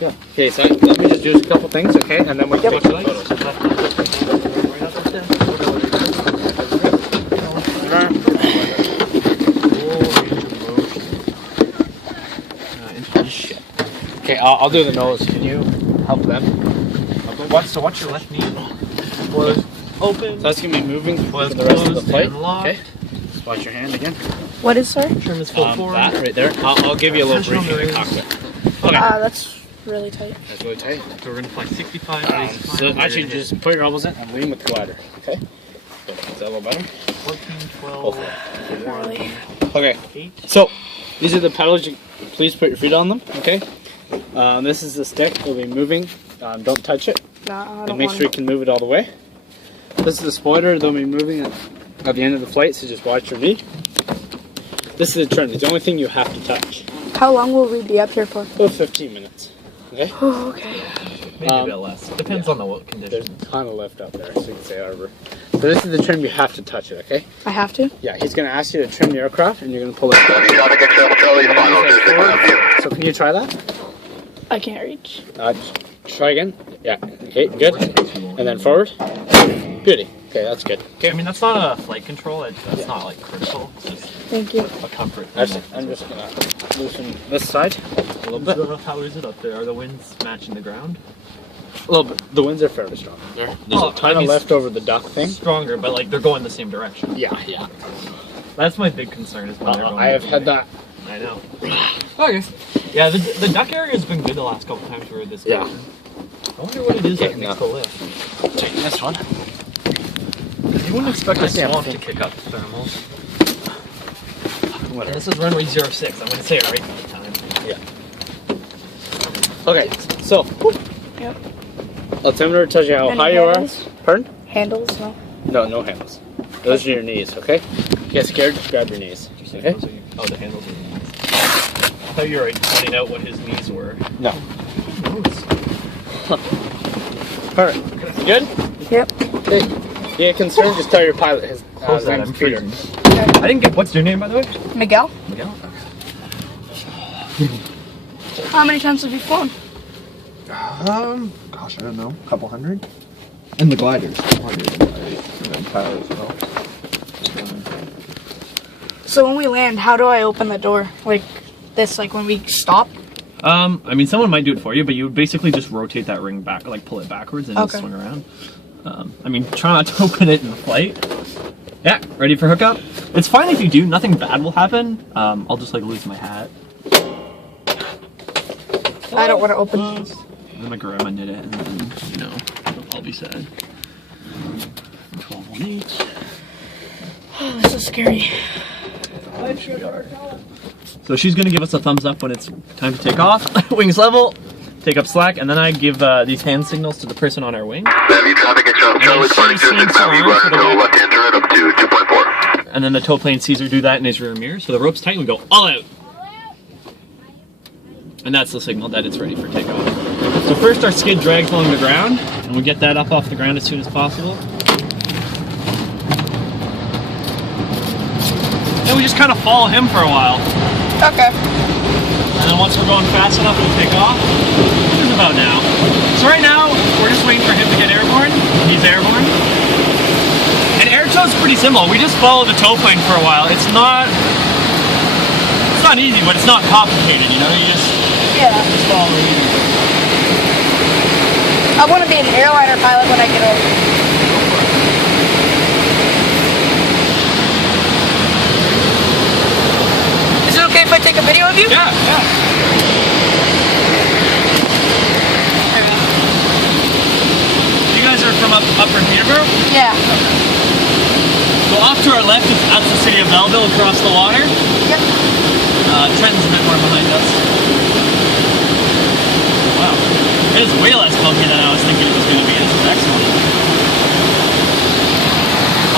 Yeah. Okay, so let me just do a couple things, okay, and then we can take some photos. Okay, I'll do the nose. Can you help them? So what's your left knee? Was open. So that's gonna be moving for Was the rest of the closed flight. and locked. Okay. Just watch your hand again. What is, sir? Trim is full forward. That right there. I'll give you a little Attention briefing on of the the raise. cockpit. Okay. That's really tight. That's really tight. So we're gonna fly 65. So actually, just put your elbows in and lean with the glider. Okay. Is that a little better? 14, 12, Really? Okay. 8. So these are the pedals. Please put your feet on them. Okay. This is the stick. It'll be moving. Don't touch it. Nah, I And don't make want sure you can move it all the way. This is the spoiler. They'll be moving at the end of the flight, so just watch your knee. This is the trim. It's the only thing you have to touch. How long will we be up here for? About 15 minutes. Okay. Oh, okay. Maybe a bit less. Depends on the condition. There's a ton of lift up there, so you can say harbor. So this is the trim. You have to touch it. Okay. I have to? Yeah. He's going to ask you to trim the aircraft, and you're going to pull it. So can you try that? I can't reach. Try again. Yeah. Okay. Good. And then forward. Beauty. Okay, that's good. Okay. I mean, that's not a flight control. That's not like critical. It's just Thank you. a comfort. I'm just gonna loosen this side a little bit. How is it up there? Are the winds matching the ground? A little bit. The winds are fairly strong. There's a ton of left over the duck thing. Stronger, but like they're going the same direction. Yeah, yeah. That's my big concern. Is when they're going I have had that. I know. Okay. Yeah, the duck area has been good the last couple times we were this. Yeah. I wonder what it is that Okay, makes the lift. Taking this one. You wouldn't expect a see swamp to everything. kick up thermals. Whatever. This is runway 06. I'm going to say it right this time. Yeah. Okay, so Yep. altimeter tells you how Any high you are. handles? Pardon? Handles? No. No, no handles. Those are your knees, okay? Get scared, just grab your knees. Okay? Oh, the handles are the knees. I thought you were pointing out what his knees were. No. Who knows? Alright. You good? Yep. Hey, you get concerned, just tell your pilot his Close that, name's I'm Peter. freezing. I didn't get. What's your name, by the way? Miguel? Miguel. How many times have you flown? Gosh, I don't know, a couple hundred. And the gliders, 100 and then Tyler as well. So when we land, how do I open the door? Like this, like when we stop? I mean, someone might do it for you, but you would basically just rotate that ring back, like pull it backwards and just Okay. swing around. I mean, try not to open it in flight. Yeah, ready for hookup? It's fine if you do. Nothing bad will happen. I'll just like lose my hat. I don't want to open these. And then my grandma did it, and then, you know, I'll be sad. 1218. Oh, this is scary. So she's gonna give us a thumbs up when it's time to take off. Wings level, take up slack, and then I give these hand signals to the person on our wing. Heavy traffic at Charlie departing 06 now, you run until left hand turn up to 2.4. And then the tow plane sees her do that in his rear mirror. So the rope's tight and we go all out. And that's the signal that it's ready for takeoff. So first our skid drags along the ground, and we get that up off the ground as soon as possible. Then we just kind of follow him for a while. Okay. And then once we're going fast enough, we'll take off. Which is about now. So right now, we're just waiting for him to get airborne. He's airborne. And air tow's pretty simple. We just follow the tow plane for a while. It's not easy, but it's not complicated, you know? You just follow the leader. I want to be an airliner pilot when I get older. Is it okay if I take a video of you? Yeah, yeah. You guys are from up in Peterborough? Yeah. So off to our left, that's the city of Belleville across the water. Yep. Trenton's a bit more behind us. Wow. It is way less bumpy than I was thinking it was going to be. This is excellent.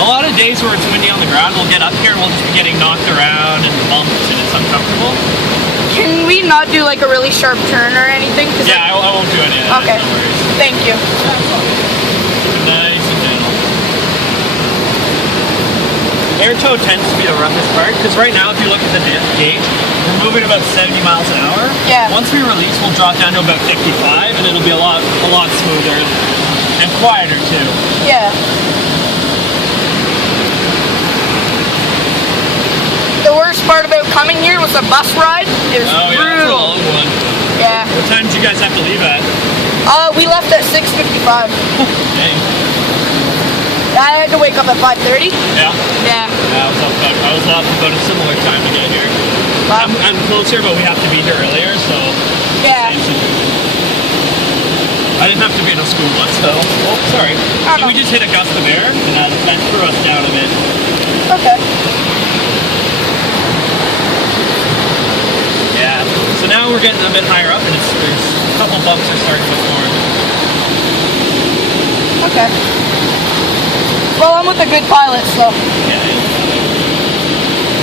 A lot of days where it's windy on the ground, we'll get up here and we'll just be getting knocked around and bumped and it's uncomfortable. Can we not do like a really sharp turn or anything? Yeah, I won't do any of that. Okay. No worries. Thank you. Nice and gentle. air toe tends to be the roughest part because right now, if you look at the gauge, we're moving about 70 miles an hour. Yeah. Once we release, we'll drop down to about 55, and it'll be a lot smoother and quieter too. Yeah. The worst part about coming here was the bus ride. It was Oh yeah, that's a brutal. long one. Yeah. What time did you guys have to leave at? We left at 6:55. Dang. I had to wake up at 5:30. Yeah. Yeah. I was up about a similar time to get here. I'm closer, but we have to be here earlier, so Yeah. same situation. I didn't have to be in a school bus though. Oh, sorry. Oh, So no. we just hit a gust of air, and that threw us down a bit. Okay. Yeah. So now we're getting a bit higher up, and there's a couple bumps are starting to form. Okay. Well, I'm with a good pilot, so. Yeah.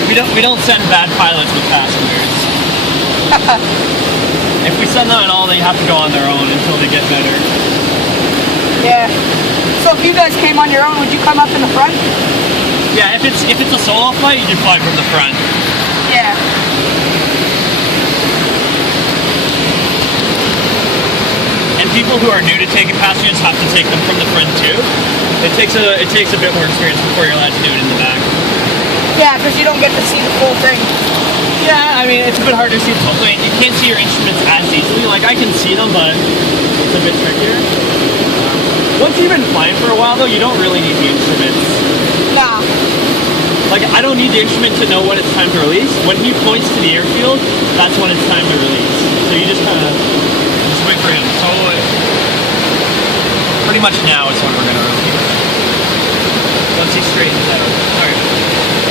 We don't send bad pilots with passengers. If we send them at all, they have to go on their own until they get better. Yeah. So if you guys came on your own, would you come up in the front? Yeah, if it's a solo flight, you fly from the front. Yeah. And people who are new to taking passengers have to take them from the front too. It takes a bit more experience before you're allowed to do it in the back. Yeah, because you don't get to see the full thing. Yeah, I mean it's a bit hard to see the whole thing. You can't see your instruments as easily. Like I can see them, but it's a bit trickier. Once you've been flying for a while though, you don't really need the instruments. Nah. Like I don't need the instrument to know when it's time to release. When he points to the airfield, that's when it's time to release. So you just kind of wait for him. So pretty much now is when we're gonna release. Once he straightens out. Alright.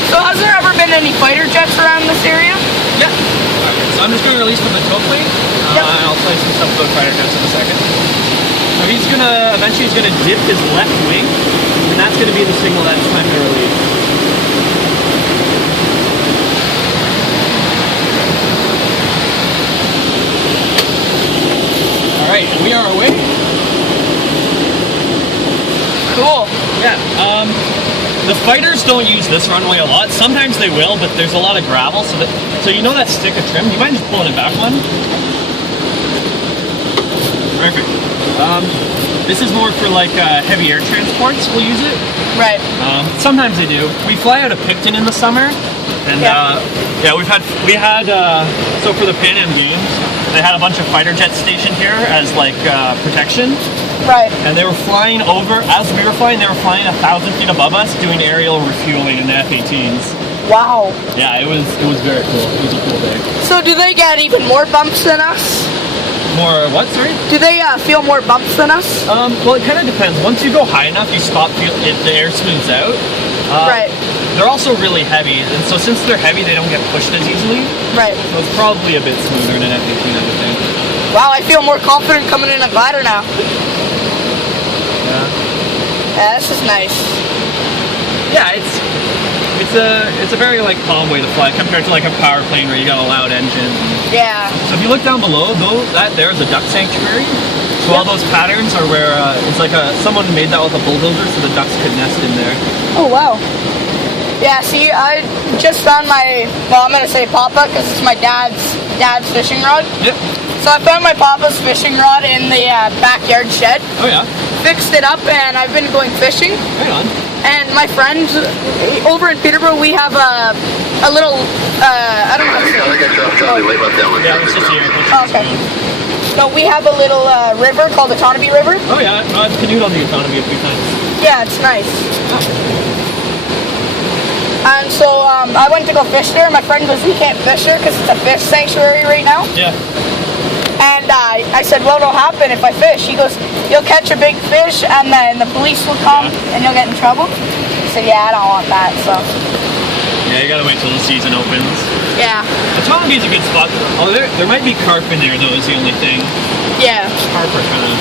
So has there ever been any fighter jets around this area? Yeah. Alright, so I'm just gonna release from the tow plane. Yep. I'll tell you some stuff about fighter jets in a second. So eventually he's gonna dip his left wing, and that's gonna be the signal that it's time to release. Alright, and we are away. Cool. Yeah. The fighters don't use this runway a lot. Sometimes they will, but there's a lot of gravel, so you know that stick of trim? You mind just pulling it back one? Perfect. This is more for like heavy air transports. We'll use it. Right. Sometimes they do. We fly out of Picton in the summer, and Yeah. we had so for the Pan Am Games, they had a bunch of fighter jets stationed here as like protection. Right. And they were flying over, as we were flying, they were flying 1,000 feet above us doing aerial refueling in the F-18s. Wow. Yeah, it was very cool. It was a cool day. So do they get even more bumps than us? More what, sorry? Do they feel more bumps than us? Well, it kind of depends. Once you go high enough, you stop if the air smooths out. Right. They're also really heavy, and so since they're heavy, they don't get pushed as easily. Right. So it's probably a bit smoother than an F-18, I would think. Wow, I feel more confident coming in a glider now. Yeah, this is nice. Yeah, it's a very like calm way to fly compared to like a power plane where you got a loud engine. Yeah. So if you look down below, though, that there is a duck sanctuary. So all those patterns are where it's like someone made that with a bulldozer so the ducks could nest in there. Oh, wow. Yeah, see, I just found I'm going to say Papa because it's my dad's fishing rod. Yep. So I found my Papa's fishing rod in the backyard shed, Oh yeah. fixed it up, and I've been going fishing. Right on. And my friends over in Peterborough, we have a little, I don't know. I got you off Charlie, late left down with Yeah, it's just here. Oh, okay. So we have a little river called the Tonabe River. Oh yeah, I've canoed on the Autonomy a few times. Yeah, it's nice. And so I went to go fish there. My friend goes, "We can't fish there because it's a fish sanctuary right now." Yeah. And I said, "What'll happen if I fish?" He goes, "You'll catch a big fish, and then the police will come, and you'll get in trouble." I said, "Yeah, I don't want that." So Yeah, you gotta wait till the season opens. yeah, Autonomy is a good spot. Oh, there might be carp in there though. Is the only thing. yeah. Carp are kind of.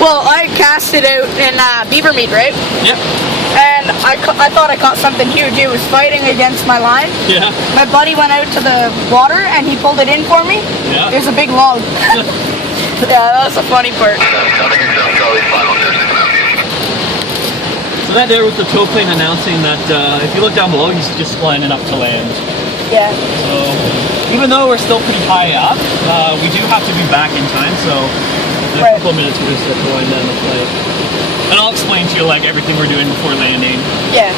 Well, I cast it out in beaver meat, right? Yep. And I thought I caught something huge. It was fighting against my line. Yeah. My buddy went out to the water and he pulled it in for me. Yeah. It was a big log. Yeah, that was the funny part. Coming in South Charlie, final 10 6 now. So that there was the tow plane announcing that if you look down below, he's just lining up to land. Yeah. So even though we're still pretty high up, we do have to be back in time. So in a couple of minutes, we're just to wind down the flight. And I'll explain to you like everything we're doing before landing. Yeah.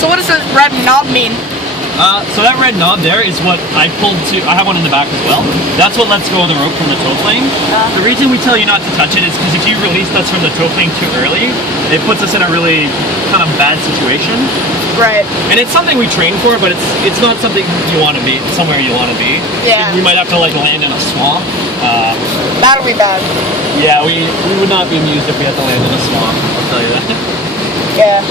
So what does the red knob mean? So that red knob there is what I pulled to. I have one in the back as well. That's what lets go of the rope from the tow plane. The reason we tell you not to touch it is because if you release us from the tow plane too early, it puts us in a really kind of bad situation. Right. And it's something we train for, but it's not something you want to be. It's somewhere you want to be. Yeah. You might have to like land in a swamp. That'll be bad. Yeah, we would not be amused if we had to land in a swamp. I'll tell you that. Yeah.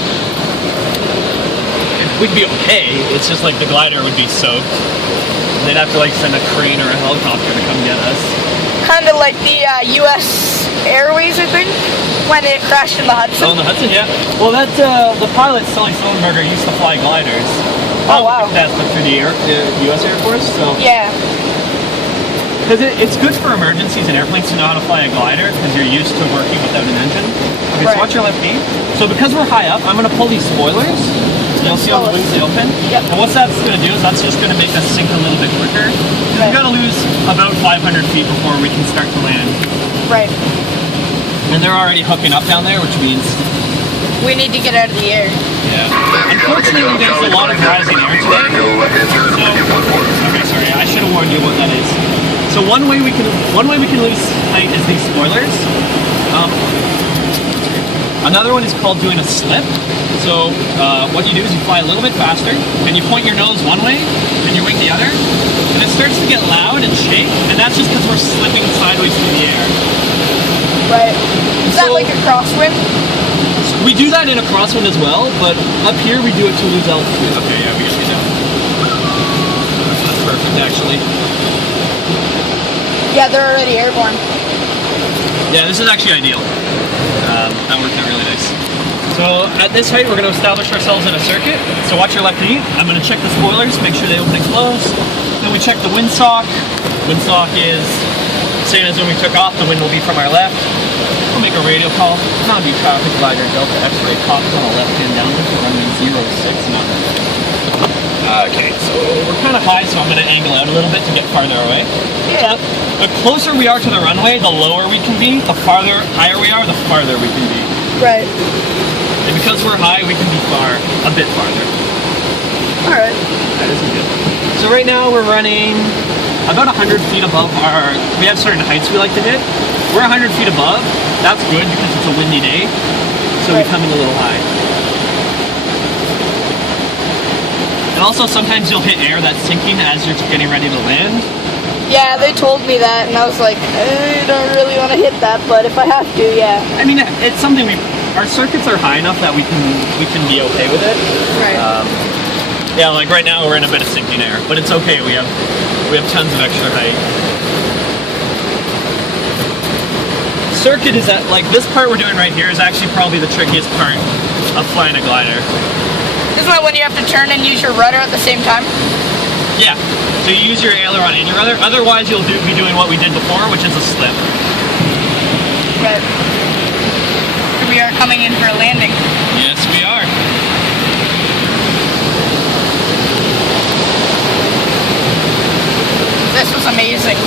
We'd be okay. It's just like the glider would be soaked. They'd have to like send a crane or a helicopter to come get us. Kind of like the U.S. Airways, I think, when it crashed in the Hudson. Oh, in the Hudson, yeah. Well, that the pilot Sully Sullenberger used to fly gliders. Oh wow. That's through the U.S. Air Force. So Yeah. because it's good for emergencies and airplanes to know how to fly a glider because you're used to working without an engine. Okay, Right. so watch your left knee. So because we're high up, I'm going to pull these spoilers. You'll see all the wings they open. Yep. And what that's going to do is that's just going to make us sink a little bit quicker. Right. We've got to lose about 500 feet before we can start to land. Right. And they're already hooking up down there, which means... We need to get out of the air. Yeah. Unfortunately, there's a lot of rising air today. Okay, sorry, I should have warned you what that is. So one way we can lose height is these spoilers. Another one is called doing a slip. So what you do is you fly a little bit faster, and you point your nose one way, and you wing the other, and it starts to get loud and shake, and that's just because we're slipping sideways through the air. Right. Is that So- like a crosswind? We do that in a crosswind as well, but up here we do it to lose altitude. Okay, yeah, we get you down. That's perfect, actually. Yeah, they're already airborne. Yeah, this is actually ideal. That worked out really nice. So at this height, we're going to establish ourselves in a circuit. So watch your left knee. I'm going to check the spoilers, make sure they open and close. Then we check the windsock. Windsock is same as when we took off. The wind will be from our left. We'll make a radio call. Mountain View Traffic Glider Delta X-ray Cox on the left-hand downwind for runway 06 now. Okay, so we're kind of high, so I'm going to angle out a little bit to get farther away. Yeah. The closer we are to the runway, the lower we can be. The farther higher we are, the farther we can be. Right. And because we're high, we can be a bit farther. All right. This is good. So right now we're running about 100 feet above we have certain heights we like to hit. We're 100 feet above. That's good because it's a windy day. So we come in a little high. And also sometimes you'll hit air that's sinking as you're getting ready to land. Yeah, they told me that, and I was like, I don't really want to hit that, but if I have to, yeah. I mean, it's something our circuits are high enough that we can be okay with it. Right. Yeah, like right now we're in a bit of sinking air, but it's okay. We have tons of extra height. Circuit is at like this part we're doing right here is actually probably the trickiest part of flying a glider. Isn't that when you have to turn and use your rudder at the same time? Yeah. So you use your aileron and your rudder. Otherwise, you'll be doing what we did before, which is a slip. Right. We are coming in for a landing. Yes, we are. This was amazing.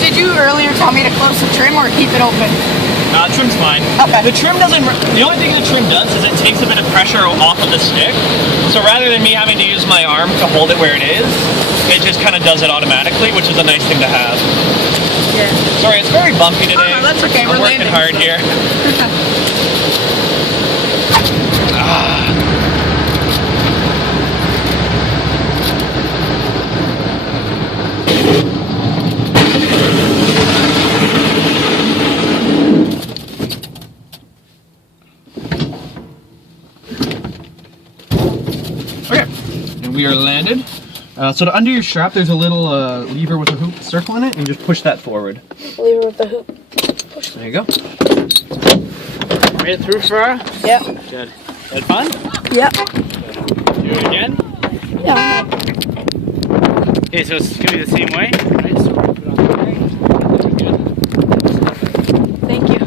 Did you earlier tell me to close the trim or keep it open? Trim's fine. Okay. The trim doesn't. The only thing the trim does is it takes a bit of pressure off of the stick. So rather than me having to use my arm to hold it where it is, it just kind of does it automatically, which is a nice thing to have. Yeah. Sorry, it's very bumpy today. Oh, no, that's okay. I'm We're working landing, hard so. here. Okay, and we are landed. So to undo your strap, there's a little lever with a hoop circle in it, and you just push that forward. Lever with the hoop. There you go. Made it through, Farah? Yeah. Good. Had fun? Yep. Do it again? Yeah. Okay, so it's gonna be the same way, right? So we're gonna put it on there. Good. Thank you.